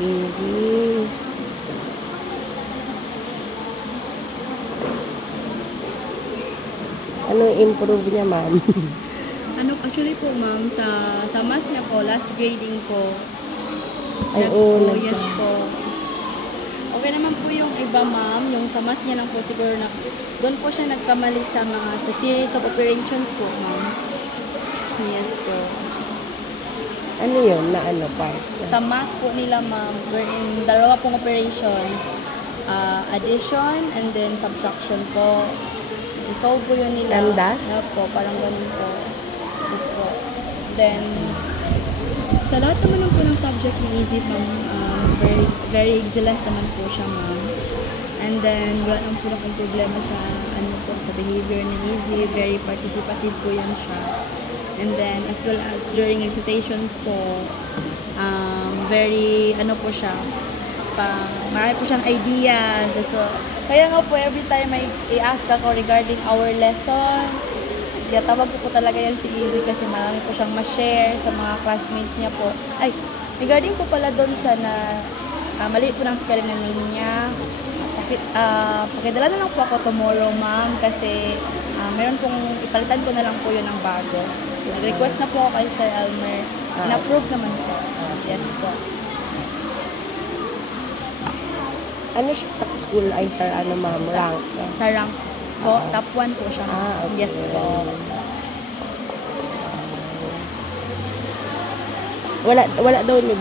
Easy. Ano improve niya, ma'am? Actually po, ma'am, sa math niya po, last grading po. Ay, oo, Yes po. Okay naman po yung iba, ma'am. Yung sa math niya lang po siguro na doon po siya nagkamali sa series of operations po, ma'am. Yes po. Ano yun na ano part? Sa math po nila, ma'am, wherein dalawa pong operations. Addition and then subtraction po. I-solve po yun nila. Landas? Po, parang ganun po. Yes po. Then, sa lahat naman po ng subjects ni Easy, ma'am, very, very excellent naman po siya, ma'am. And then, wala naman po akong problema sa, sa behavior ni Easy. Very participative po yan siya. And then, as well as during recitations po, very, po siya, marami po siyang ideas. So, kaya nga po, every time may i-ask ako regarding our lesson, tawag ko po talaga yan si Easy kasi marami po siyang ma-share sa mga classmates niya po. Ay, regarding po pala doon sa mali po ng spelling ng name niya, pakidala na lang po ako tomorrow, ma'am, kasi meron pong ipalitan ko na lang po yun ng bago. Nag-request na po ako kay Sir Elmer. In-approve naman po. Yes po. Ano siya sa school ay sir, ma'am? Rank? Sa rank po, top 1 po siya. Okay. Yes po. Wala daw nyo